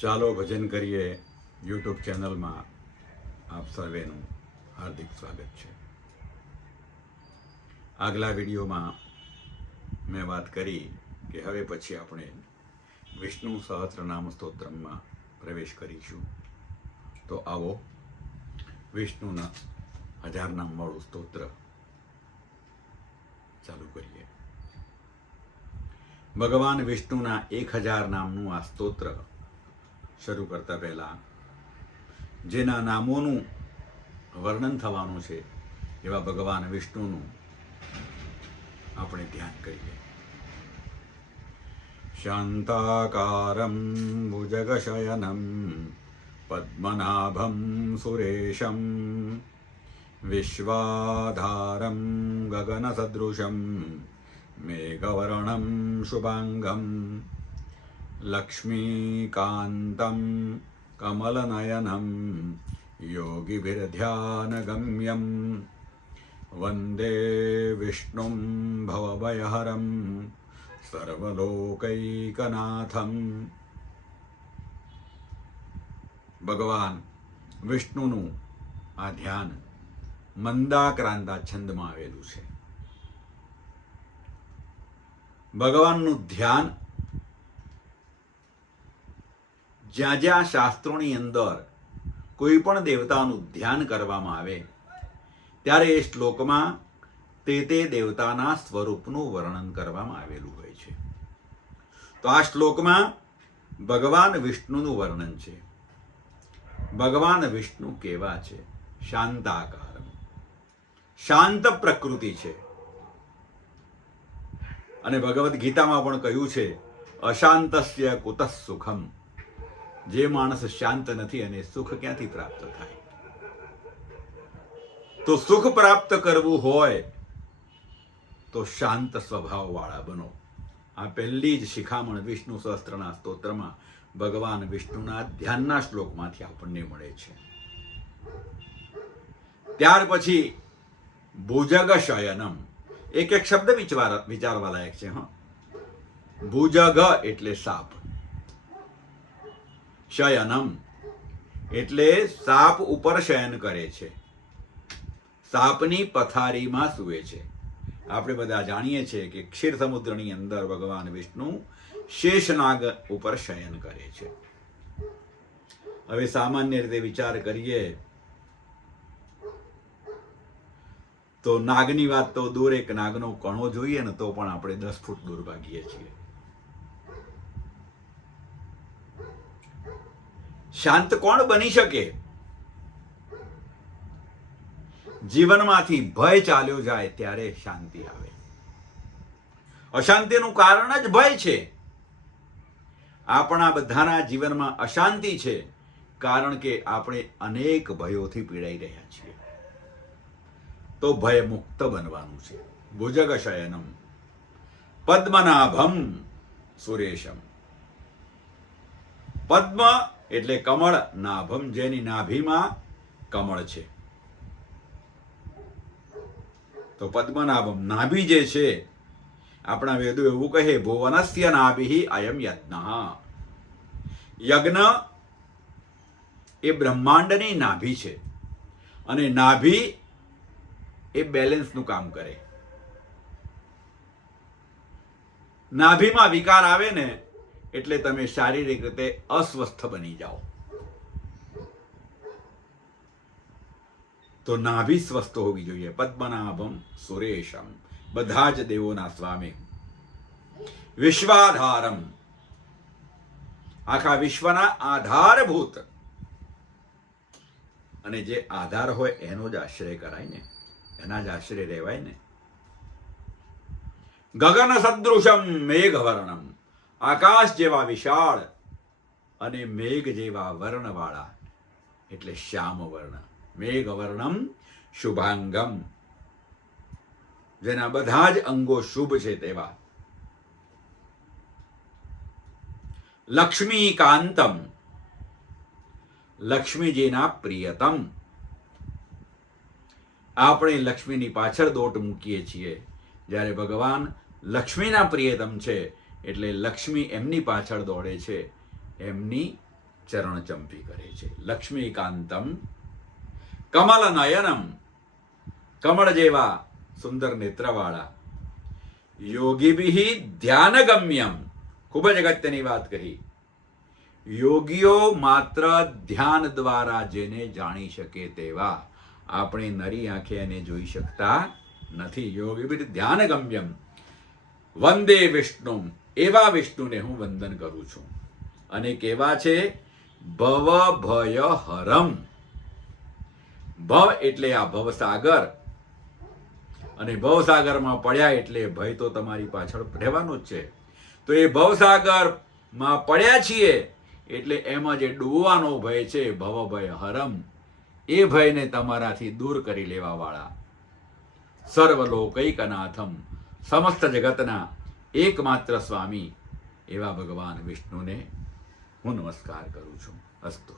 ચાલો ભજન કરીએ યુટ્યુબ ચેનલમાં આપ સર્વેનું હાર્દિક સ્વાગત છે. આગલા વિડીયોમાં મેં વાત કરી કે હવે પછી આપણે વિષ્ણુ સહસ્રનામ સ્તોત્રમાં પ્રવેશ કરીશું. તો આવો વિષ્ણુના 1000 નામવાળું સ્તોત્ર ચાલુ કરીએ. ભગવાન વિષ્ણુના 1000 નામનું આ સ્તોત્ર શરૂ કરતા પહેલા જેના નામોનું વર્ણન થવાનું છે એવા ભગવાન વિષ્ણુનું આપણે ધ્યાન કરીએ. શાંતાકારમ ભુજગશયનમ પદ્મનાભમ સુરેશમ વિશ્વાધારમ ગગનસદૃશમ મેઘવર્ણમ શુભાંગમ લક્ષ્મીકાંતમ કમલનયનમ યોગિભિર્ધ્યાનગમ્યમ વંદે વિષ્ણું ભવભયહરં સર્વલોકૈકનાથમ. ભગવાન વિષ્ણુનું આ ધ્યાન મંદાક્રાંતા છંદમાં આવેલું છે. ભગવાનનું ધ્યાન જ્યાં જ્યાં શાસ્ત્રોની અંદર કોઈ પણ દેવતાનું ધ્યાન કરવામાં આવે ત્યારે એ શ્લોકમાં તે દેવતાના સ્વરૂપનું વર્ણન કરવામાં આવેલું હોય છે. તો આ શ્લોકમાં ભગવાન વિષ્ણુનું વર્ણન છે. ભગવાન વિષ્ણુ કેવા છે? શાંતાકાર, શાંત પ્રકૃતિ છે. અને ભગવદ્ ગીતામાં પણ કહ્યું છે અશાંતસ્ય કુતઃ સુખમ. જે માણસ શાંત નથી અને સુખ ક્યાંથી પ્રાપ્ત થાય? તો સુખ પ્રાપ્ત કરવું હોય તો શાંત સ્વભાવ વાળા બનો. આ પહેલી જ શિખામણ વિષ્ણુ સહસ્ત્રના સ્તોત્રમાં ભગવાન વિષ્ણુના ધ્યાનના શ્લોકમાંથી આપણને મળે છે. ત્યાર પછી ભુજગ શયનમ, એક એક શબ્દ વિચારવા લાયક છે. ભુજગ એટલે સાપ, શયનમ એટલે સાપ ઉપર શયન કરે છે, સાપની પથારીમાં સૂવે છે. આપણે બધા જાણીએ છીએ કે ક્ષીર સમુદ્રની અંદર ભગવાન વિષ્ણુ શેષનાગ ઉપર શયન કરે છે. હવે સામાન્ય રીતે વિચાર કરીએ તો નાગની વાત તો દૂર, એક નાગનો કણો જોઈએ ને તો પણ આપણે 10 ફૂટ દૂર ભાગીએ છીએ. શાંત કોણ બની શકે? જીવનમાંથી ભય ચાલ્યો જાય ત્યારે શાંતિ આવે. અશાંતિનું કારણ જ ભય છે. આપણા બધાના જીવનમાં અશાંતિ છે કારણ કે આપણે અનેક ભયોથી પીડાઈ રહ્યા છીએ. તો ભય મુક્ત બનવાનું છે. ભુજગ શયનમ પદ્મનાભમ સુરેશમ. પદ્મ એટલે કમળ, નાભમ જેની નાભીમાં કમળ છે. તો પદ્મનાભમ નાભી જે છે, આપણા વેદો એવું કહે ભુવનસ્ય નાભિ અયમ યજ્ઞ. યજ્ઞ એ બ્રહ્માંડની નાભી છે અને નાભી એ બેલેન્સનું કામ કરે. નાભીમાં વિકાર આવે ને એટલે તમે શારીરિક રીતે અસ્વસ્થ બની જાઓ. તો નાભી સ્વસ્થ હોવી જોઈએ. પદ્મનાભમ સુરેશમ, બધા જ દેવોના સ્વામી. વિશ્વાધારમ, આખા વિશ્વના આધારભૂત. અને જે આધાર હોય એનો જ આશ્રય કરાય ને, એના જ આશ્રય રહેવાય ને. ગગન સદૃશમ મેઘવર્ણમ, આકાશ જેવા વિશાળ અને મેઘ જેવા વર્ણવાળા એટલે શ્યામ વર્ણ. મેઘવર્ણમ શુભાંગમ, જેના બધા જ અંગો શુભ છે તેવા. લક્ષ્મીકાંતમ, લક્ષ્મીજીના પ્રિયતમ. આપણે લક્ષ્મીની પાછળ દોટ મૂકીએ છીએ, જ્યારે ભગવાન લક્ષ્મીના પ્રિયતમ છે એટલે લક્ષ્મી એમની પાછળ દોડે છે, એમની ચરણ ચંપી કરે છે. લક્ષ્મીકાંતમ કમલ નયનમ, કમળ જેવા સુંદર નેત્રવાળા, યોગીભિ ધ્યાનગમ્યમ, ખૂબ જ અગત્યની વાત કહી. યોગીઓ માત્ર ધ્યાન દ્વારા જેને જાણી શકે તેવા, આપણે નરી આંખે એને જોઈ શકતા નથી. યોગીભિ ધ્યાનગમ્યમ વંદે વિષ્ણુ, એવા વિષ્ણુને હું વંદન કરું છું. અને કેવા છે? ભવ ભય હરમ. ભવ એટલે આ ભવસાગર, અને ભવસાગરમાં પડ્યા એટલે ભય તો તમારી પાછળ રહેવાનું જ છે. તો એ ભવસાગરમાં પડ્યા છીએ એટલે એમાં જે ડૂબવાનો ભય છે, ભવ ભય હરમ, એ ભયને તમારાથી દૂર કરી લેવા વાળા, સર્વલોકૈકનાથમ, સમસ્ત જગતના એકમાત્ર સ્વામી એવા ભગવાન વિષ્ણુને હું નમસ્કાર કરું છું. અસ્તુ.